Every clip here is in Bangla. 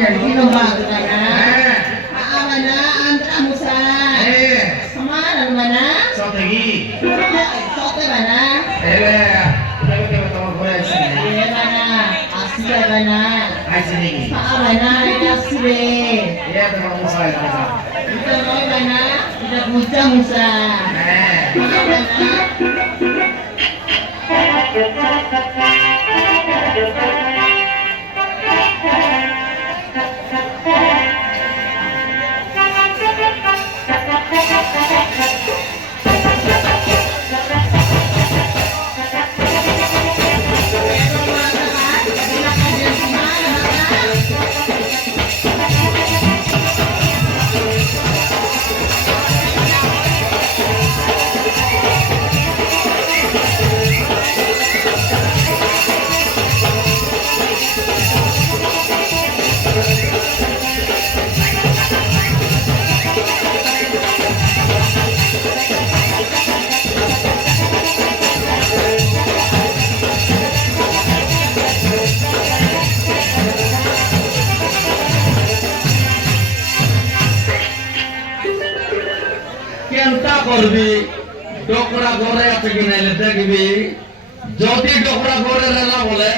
lagi lembang mana? Mana antra musa? Kemana mana? Strategi. Sote mana? Kita teman gue sini. Iya mana? Asli mana? Sini. Mana asli? Iya teman musa itu. Kita mau mana? Kita musa musa. কেনটা করবি ডোকরা ঘরে আছে কিনা দেখবি যদি ডোকরা ঘরে রেলা বলে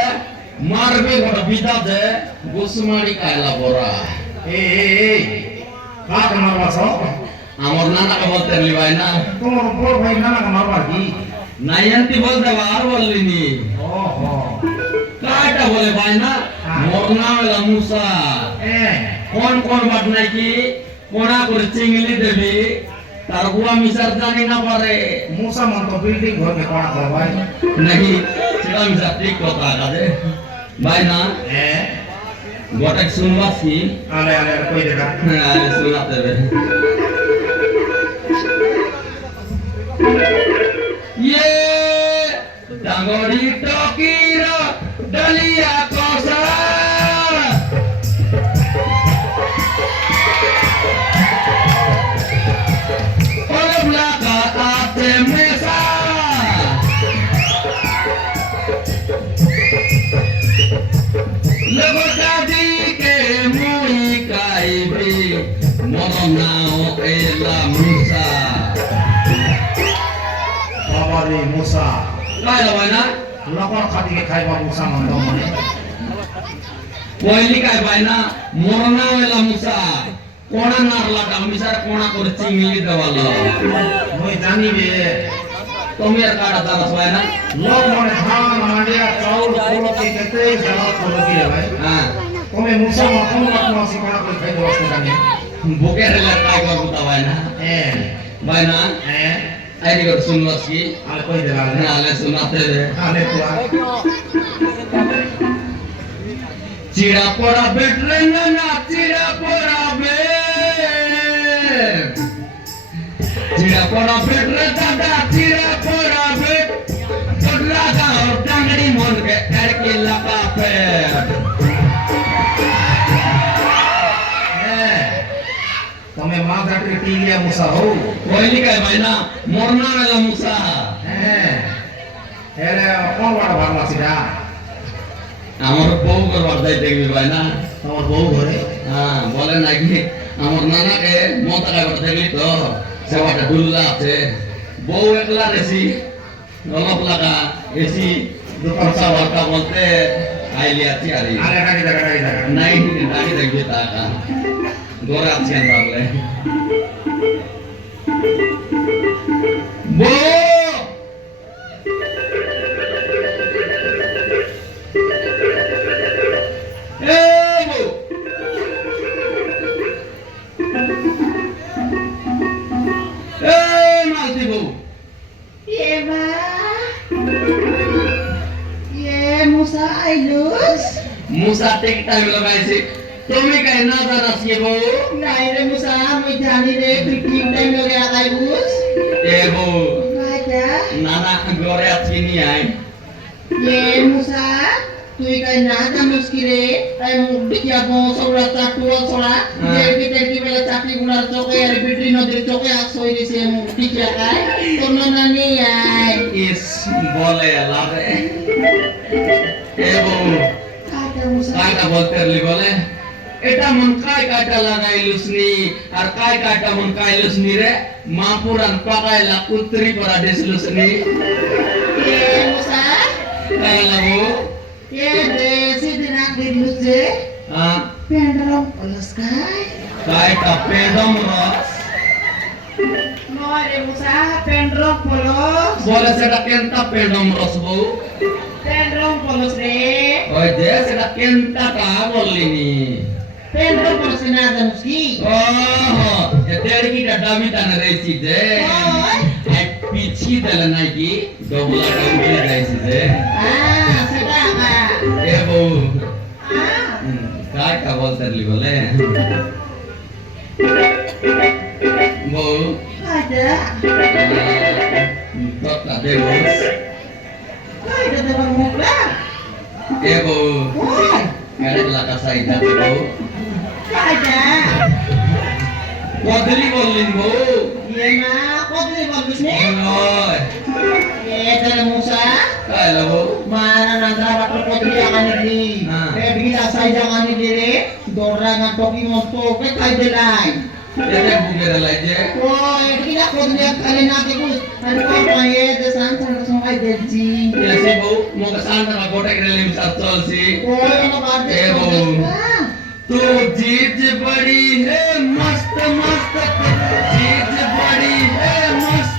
মারবি ঘর বিদাতে গুসমারি কায়লা বড়া এই কাক মারবা সব আমার নানাকে বলতে লি ভাই না তোমার বড় ভাই নানা মারবা কি নাইয়ান্তি বলতে আর বললিনি ওহো কাটা বলে ভাই না মোর নাম হলো মুসা কোন কোন বাট নাকি কোনা করে চিংলি দেবি তার বুয়া মিসার জানি না পারে মুসা মন তো বিল্ডিং ঘর में कोना था भाई नहीं সেটা মিসার ঠিক কথা কাজে ভাই না গোটা শুনবাস কি আলে আলে কই দেখা আরে শোনাতে হবে ये डांगोरी टोकीरा डलिया कोसा और ब्लाका आते मेसा लगोटादी के मुई काईबी मोनाओ एला मुसा बाबारे मुसा काय भाई ना लकर खाती के खाइबा मुसा मन दो मने कोयली काय भाई ना मोरना वेला मुसा कोणा नारला का मिसार कोणा कर चिंगली देवाला মই জানি বে তুমি আর কাটা তারা ভাই না लोग मने धान मांडिया चाउल कोलो के केते जगह कोलो की रे भाई হ্যাঁ তুমি মুসা মন কোন মত মাসি কোনা করে খাইতে বসতে জানি বুকে রেলা কাই করবো ভাই না ভাই না আইডি করে শুনবাস কি আলে কই দেলা না আলে শোনাতে দে আলে তুয়া চিড়া পড়া বেট রে না চিড়া পড়া বে চিড়া পড়া বেট রে দাদা চিড়া পড়া বেট পড়লা গাও টাঙ্গড়ি মন के एड़ के लपा पे তুমি মা দাঁড়িয়ে টিলিয়া মুসা হও कोयली का भाई ना मोरना वाला मुसा এরে কোন বড় ভালো আছিরা আমার বউ করবার যাই দেখবি ভাই না তোমার বউ ঘরে হ্যাঁ বলে নাকি আমার নানাকে মতা কাবার দেখলি তো সেবাটা ডুল্লা আছে বউ একলা রেসি অলপ লাগা এসি কথা বার্তা বলতে আইলি আছি আরে আরে ডাকি দেখা নাই ডাকি দেখবি টাকা ঘরে আছি আমরা বলে বউ Eva. Musa Ailus. मुसा टेक टाइम लगाइছে তুমি কাই না জানাস কি বউ Nai re Musa moi jani re picking time lage Ailus. এ বউ Baca. নানা ঘরে আছি নি I Ye Musa. Tui kai na jamus kire. Ai bikia bo sobra chakua sola. Ye bitek di bela chakli gunar choke ar bitri nodir choke aksoi ri se mu bikia kai. Tono nani ai. ইস বলে লাগে এ বউ Ada Musa. কাইটা বলতে লি বলে এটা মন কাইটা লাগাইলুস নি আর কাইটা মন কাইলুস নি রে মা পুরান পাকাইলা কুত্রি পরা দেসলুস নি Musa, কাইলা বউ si dinakit luce, pendrong polos kai. কাইটা পেডম রস No, Musa, pendrong polos, বলে সেটা কেনটা পেডম রস বউ pendrong polos re, ওই যে সেটা কেনটা কা বললিনি pendrong polos na ada muski. ওহ এদের কি ডামি টানে রইছি যে এক পিছি দেলে নাকি ডবলাটা উঠে যাইছি যে Ah, sedap ah. এ বউ Ah, কাইটা বলতে বলে বউ ada, Tota Deus, ada dalam muka. Evo, Woi, kaya laka sa ida bro. ada. Wadali bolin mo. Iya nak, kau beli bagus nih. Oy, Dalam Musa. kaya labo. Mana nanti waktu kau jangan ini. Nah. Bila saya jangan ini diri, dorang toki mosto ke kaidelai. Ete bugera laje. Woi, bila kau lihat kalian nanti kus, nanti kau pakai desan langsung kaidelci. Ya si bo, mo kasan na kote krele misar chol si. Woi, ano karte? Evo. Tu jeet badi hai mast mast. Jeet badi hai mast.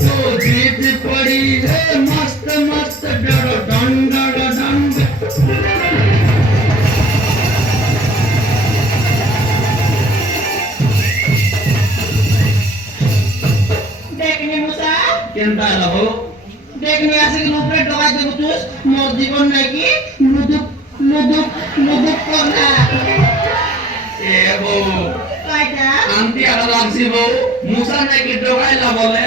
Tu jeet badi hai mast mast. Dara danda danda. Dekni Musa, Kenta labo. dekni asik nupre doa terus, mau dikon lagi, luduk kona. Evo. Kaida, aunty আর লাগছি বউ মুসা নাকি ডগাইলা বলে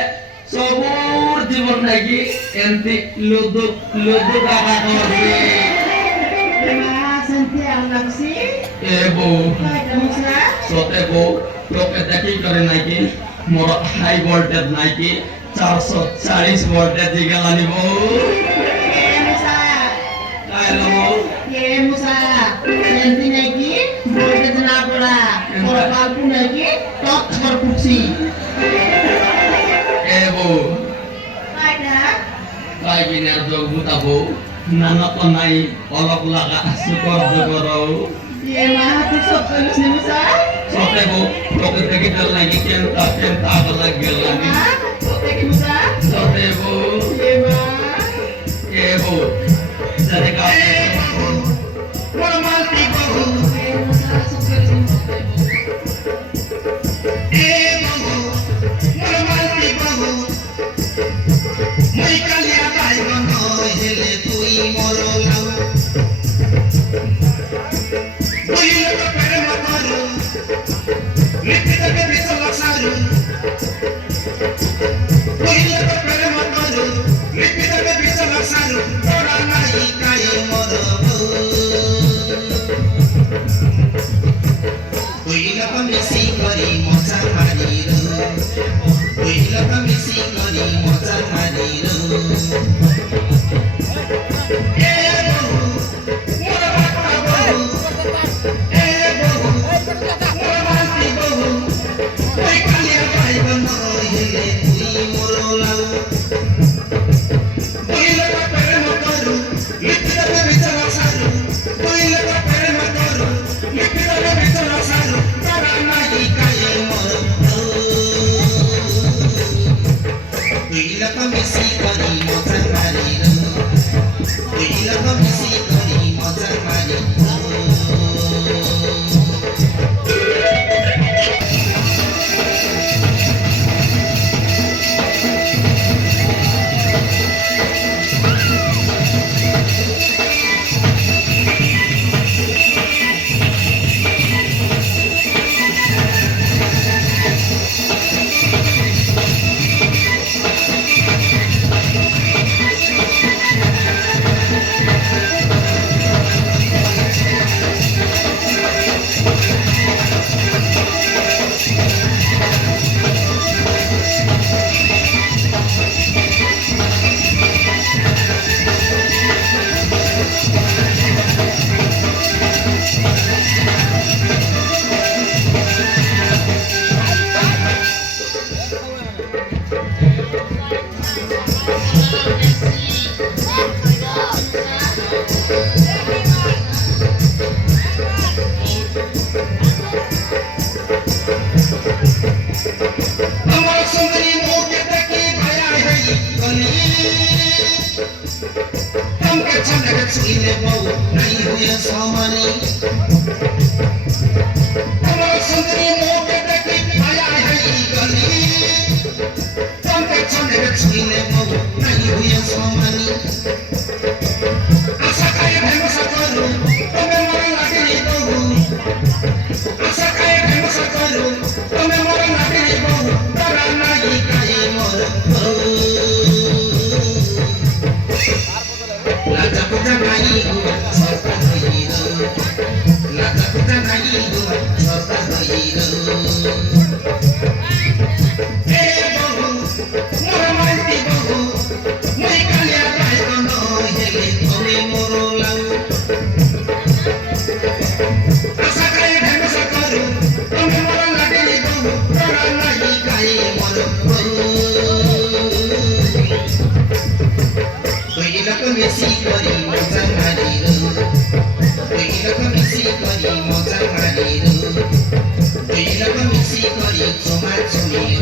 সবুর জীবন নাকি এন্তি লুদু লুদু টাকা করছে terima santi anak si. এ বউ Kaida Musa, সতে বউ লোকে দেখি করে নাকি মোর হাই ভোল্টেজ নাকি 440 ভোল্টেজ গেলানি বউ Musa. কাইলা বউ Musa, nanti lagi boleh tenang pula. Kalau kalpu lagi, top berfungsi. এ বউ Ada, কাই বিনার যোগ বুতা বউ নানা তো নাই অলপ লাগা সুকর জগরও dia mah besok terus nih Musa. সতে বউ লোকে দেখি দল নাকি কেনটা লগে লাগে Ah, oke Musa. সতে বউ Dia mah. এ বউ যাতে কা Romantic bahu, Musa besok terus nih Musa. bahu, romantic bahu. Moi kalia kai gono hele tui moro lau. Moi leka pere mataru, lipita ke bisa laksaru. Moi leka pere mataru, lipita ke bisa laksaru. Ora nai kai moro bau. Koila kamisi kari mocha mariru. Koila kamisi kari mocha mariru. Bahu, mora bata bahu. Bahu, mora mati bahu. Koi kalia kai bano hele tui moro lau. Koila ka pere mataru, lipita ke bicha laksaru. Koila ka pere mataru, lipita ke bicha laksaru. Tara nai kai moro bau. Koila kamisi kari mocha mariru. Koila kamisi kari mocha mariru. বেচিলে বউ নাই হয়ে সমানি আমার সুন্দরী মুখে দেখি হায় হায় হায় গলি তোমাকে ছনে বেচিলে বউ নাই হয়ে সমানি আশা খায় ভেমসা করু তুমি মর লাগি বউ আশা খায় ভেমসা করু তুমি মর লাগি বউ তারা নাই খাই মর লাজা পুজা নাই গো সস্তা হইল লাজা পুজা নাই গো সস্তা হইল হে বহু মোর মাইতি বহু মই কালিয়া গাই কোন হেলে তুমি মোর লাউ আশা খাই ভেমসা করু তুমি মোর লাগি বহু তোরা নাই খাই মোর বেশি করি মজা মারিল দুই লোক বেশি করি মজা মারিল দুই লোক বেশি করি তোমার ছবি